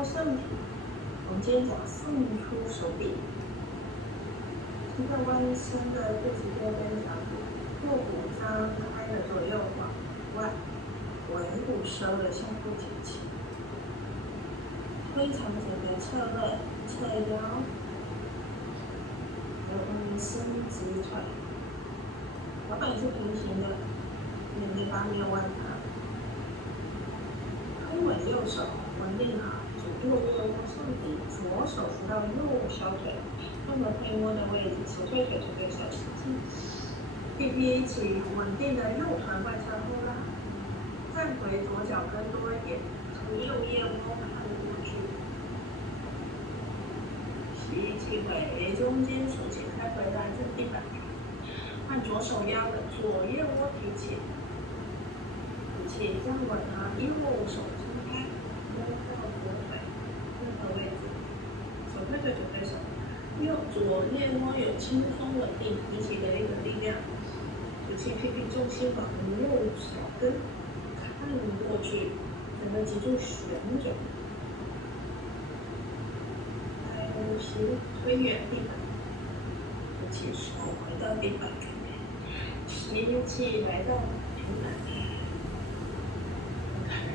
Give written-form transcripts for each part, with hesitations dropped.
握身体，从肩胛送出手臂。一个弯身的肚脐贴跟脚趾，坐骨张开的左右往外，尾骨收了向后挺起，推长整个侧肋、侧腰，伸直腿，脚板是平行的，眼睛把面弯它，推稳右手，稳定好，左右握上底，左手扶到右小腿。动的推摸的位置，手推腿，手推手使劲，臂臂一起稳定的右团外向后拉，站回左脚跟多一点，从右腋窝看过去，吸气回中间手解开回来正地板，换左手腰的左腋窝提起，吐气站稳它，右手撑开，摸到左腿任何位置，手推腿，手推手。左腋窝有轻松稳定提起的一个力量，吐气，屁屁重心往右小跟看过去，整个脊柱旋转，来呼吸，推远地板，吐气，手回到地板，吸气来到平板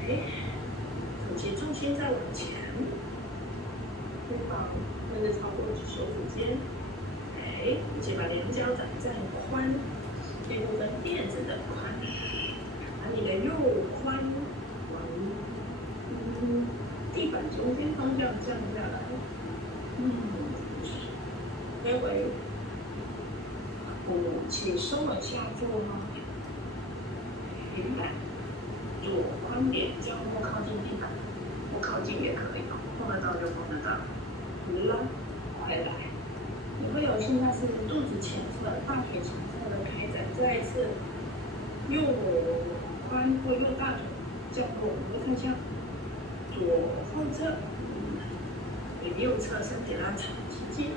，OK，吐气，重心再往前，肩膀跟着超过手指尖，吐气，把两脚掌站宽，这部分垫子的宽，把你的右髋往地板中间方向降下来，推回，吐气，收往下坐吗？平板，左髋点脚或靠近地板，或靠近也可以，碰得到就碰得到。拉回来，你会有现在是肚子前侧、大腿前侧的开展。再一次，右髋或右大腿降落，我们看一下左后侧，给右侧身体拉长，吸气，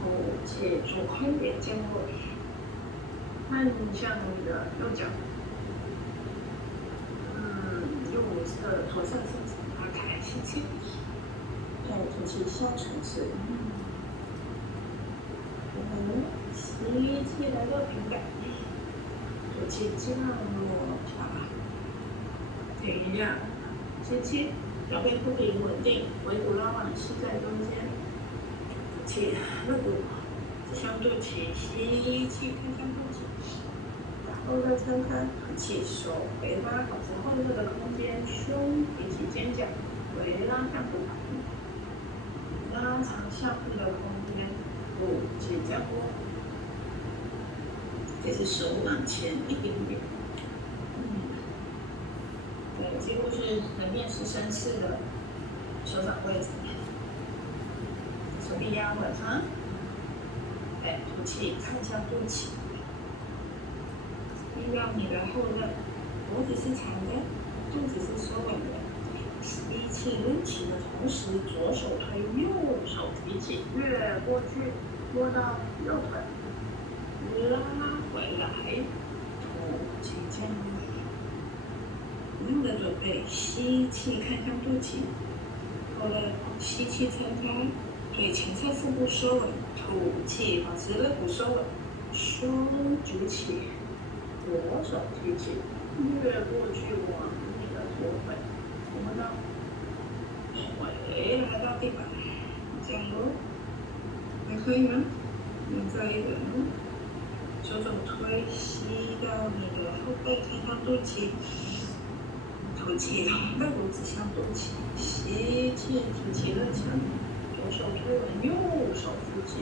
吐气，左髋点降落，看向你的右脚，右侧左上身体拉开，吸气。吐气，下沉式。吸气来到平板，吐气降落下来。停一下，吸气，脚背不平稳定，尾骨拉往膝盖中间。吐气，肋骨指向肚脐，吸气看向肚脐，后侧撑开，吐气，手回拉，保持后侧的空间，胸提起肩胛，回拉向骨盘。拉长下部的空间，吐气降落，这是手往前一点点，对，几乎是人面狮身式的手掌位置，手臂压稳哈，吐气看向肚脐，让你的后肋脖子是长的，肚子是收稳的。吸气抡起的同时，左手推，右手提起，越过去，摸到右腿，拉回来，吐气降落。一样的准备，吸气看向肚脐，后来吸气撑开，腿前侧腹部收稳，吐气保持肋骨收稳，双举起，左手提起，越过去往你的左腿。摸到，回来到地板，降落，还可以吗？再一个，手肘推，吸到你的后背，看到肚脐，吐气，肋骨指向肚脐，吸气提起肋腔，左手推稳，右手扶起，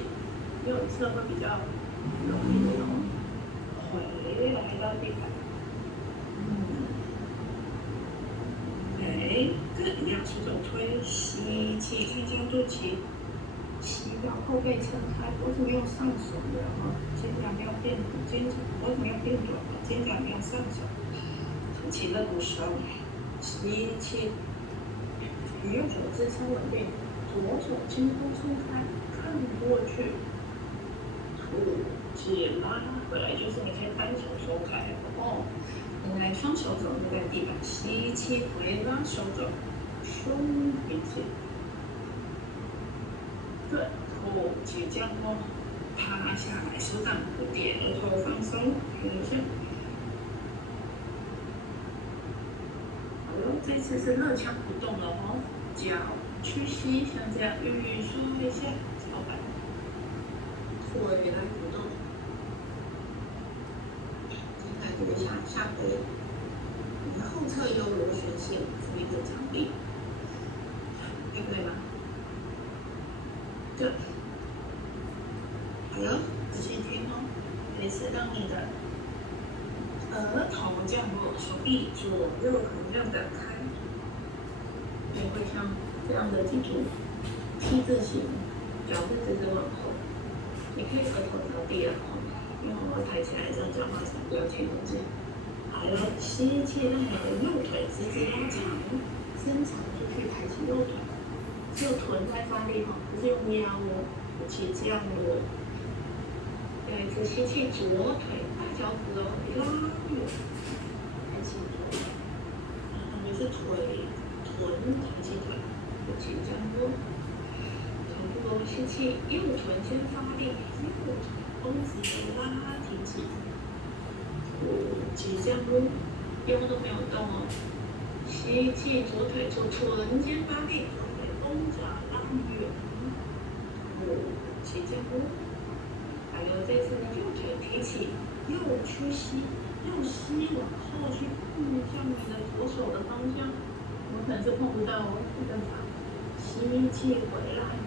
右侧会比较容易的痛，回来到地板。这一样，手肘推，吸气看向肚脐，吸到后背撑开，脖子没有上手的肩胛没有变短，脖子没有变短，肩胛没有上手，吐气肋骨收，吸气，右手支撑稳定，左手轻松撑开，看过去，吐气拉回来，就是你可以单手收开哦。来，双手肘在地板，吸气回拉手肘，胸提起，对，头起降落，趴下来，手掌不点，额头放松，停一下。好了，这次是肋腔不动了哦，脚屈膝，像这样语说一下，超板，腿来不动。感觉一下下回你的后侧腰螺旋线做一个张力，对不对吗？对。好了，仔细听哦，这次让你的额头降落，手臂左右同样的开，也会像这样的记住 T 字形，脚会直直往后，你可以额头着地了哦，因为我抬起来这样讲话才不要听不见。好了，吸气，让你的右腿直直拉长，伸长出去，抬起右腿，只有臀在发力哈，不是用腰哦，吐气降落。再一次吸气，左腿大脚趾头拉远，抬起头，感觉是腿、臀抬起腿，吐气降落。同步哦，吸气，右臀先发力，右腿弓直的拉挺起，吐气降落，腰都没有动哦。吸气，左腿左臀先发力，左腿弓着拉远，吐气降落。还有这次呢，右腿提起，右屈膝，右膝往后去碰向你的左手的方向，我可能是碰不到哦，没办法。吸气回来，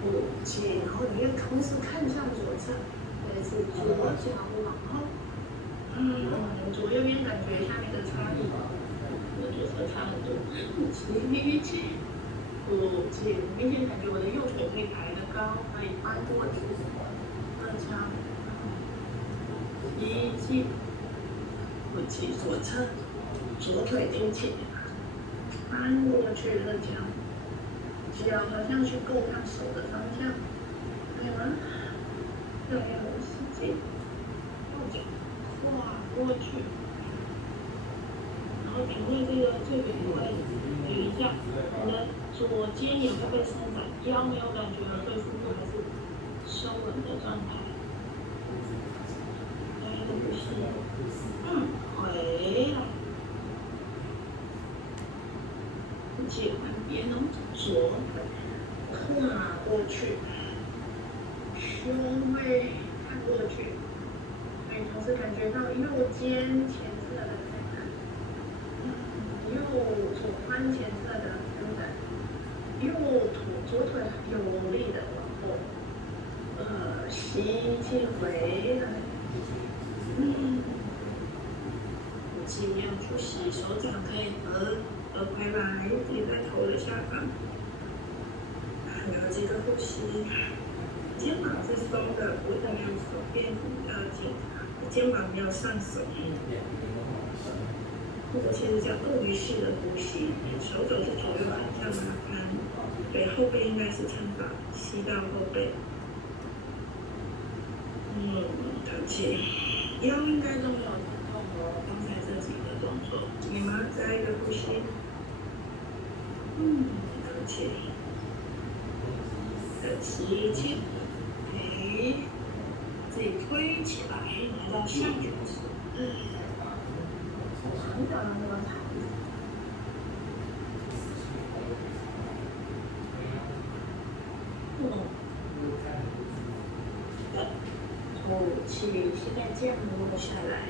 吐气，然后你要同时看向左侧，这次左脚往后，左右边感觉一下那个差异，和左侧差很多。吸气，吐气，明显感觉我的右腿可以抬得高，可以翻过去。腔，吸气，吐气，左侧，左腿挺起，翻过去肋腔，脚好像去够上手的方向，可以吗？对，吸气，后脚跨过去，然后体会这个最远的位置，捋一下，你的左肩有没有被伸展？腰没有感觉了，对腹部还是收稳的状态。呼吸，回来，吐气换边哦，左腿跨过去，胸位看过去，可以同时感觉到右肩前侧的开展，右左髋前侧的伸展，左腿有力的往后，吸气回来。吐气一样去洗，手掌可以合回来，叠在头的下方。了解个呼吸，肩膀是松的，脖子没有松，变比较紧，肩膀没有上耸。这个其实叫鳄鱼式的呼吸，手肘是左右很像麻烦，对，后背应该是撑把，吸到后背。吐气，腰应该都没有疼痛哦，刚才这几个动作，你们再一个呼吸，吐气，吸气，自己推起来，来到下卷式，很短的那个长度，吐气，膝盖降落下来。